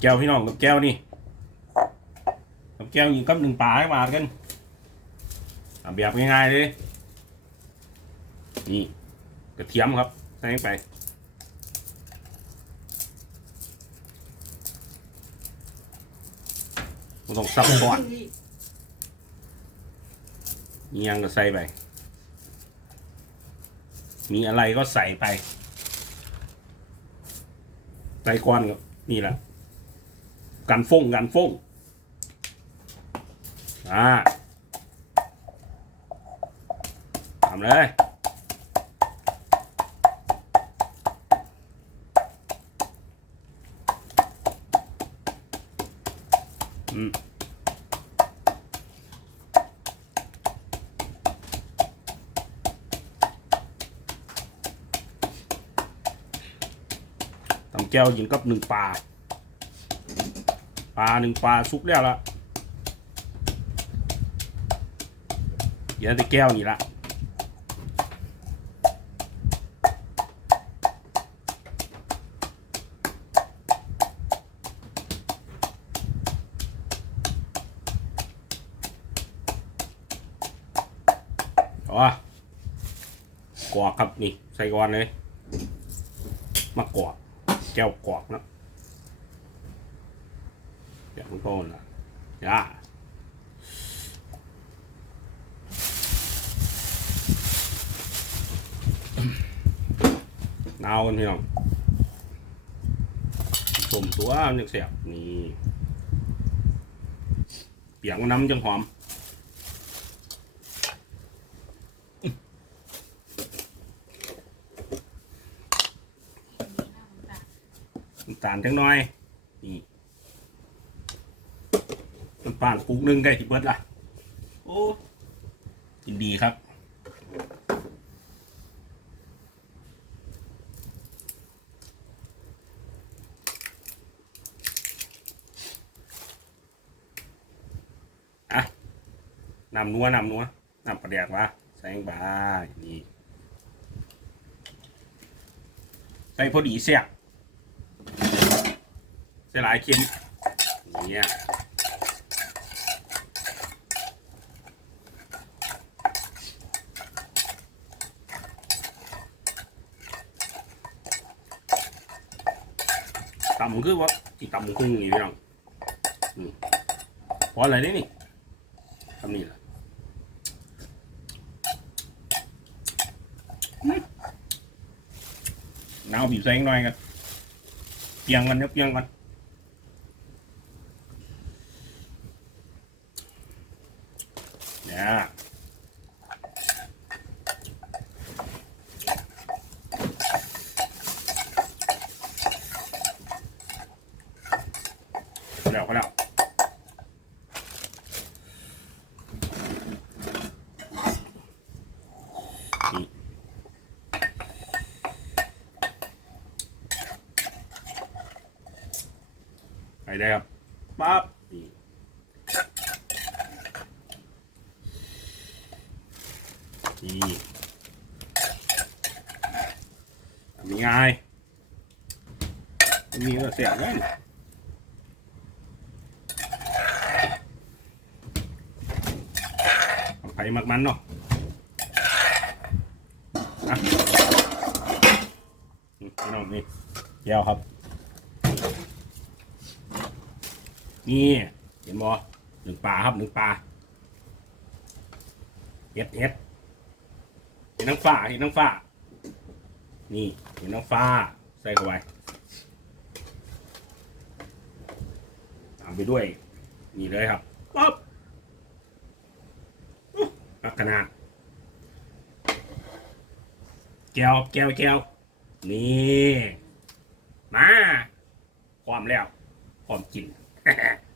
แก้วพี่น้องกับแก้วนี่กับแก้วยิงกับหนึ่งปลาให้มากันเอาแบบง่ายๆเลยนี่กระเทียมครับใส่ลงไปไม่ต้องซับซ้อนมียังก็ใส่ไป มีอะไรก็ใส่ไป ใส่ก้อนก็นี่แหละ กันฟงกันฟงอ่าทำเลยอืมตำแก้วยิงกับหนึ่งปลา ปลาหนึ่งปลาสุกแล้วละเดี๋ยวแต่แก้วนี่ละอ๋อกรอกครับนี่ใส่ก่อนเลย มากรอกแก้วกรอกนะ Ja, man får hålla. Ja. นากันพี่น้องสมตัวมันจะเสียบนี่เปียกน้ำจังหอมตาลจังน้อยนี่ ต้นป่านปลูกหนึ่งได้ที่เบิดล่ะ โอ้ยินดีครับอะนำนัวนำนัวนำประเดียกวะใส่ลงไปนี่ใส่พอดีเสียบใส่หลายเค็มเนี่ย ตำคือว่าอีตำคุ้งนี่พี่น้องอืมพราะอะไรนี่นี่ทำนี่แหละอืมน้าวบีบใส่หน่อยกันเปียงกันเนี่ยเปียงกันเนี่ยพอแล้วพอแล้วนี่ ไปได้ครับปั๊บนี่นี่ทำง่ายมีก็เสียบเลยเอาไปมักมันเนาะพี่น้องนี่แก้วครับ นี่ เห็นบ่หนึ่งปลาครับหนึ่งปลาเฮ็ดเฮ็ดเห็นน้ำฟ้าเห็นน้ำฟ้า นี่เห็นน้ำฟ้า ใส่เข้าไปตามไปด้วย นี่เลยครับป๊อบลักษณะแก้วแก้วแก้วนี่ มาพร้อมแล้วพร้อมกิน Ha ha.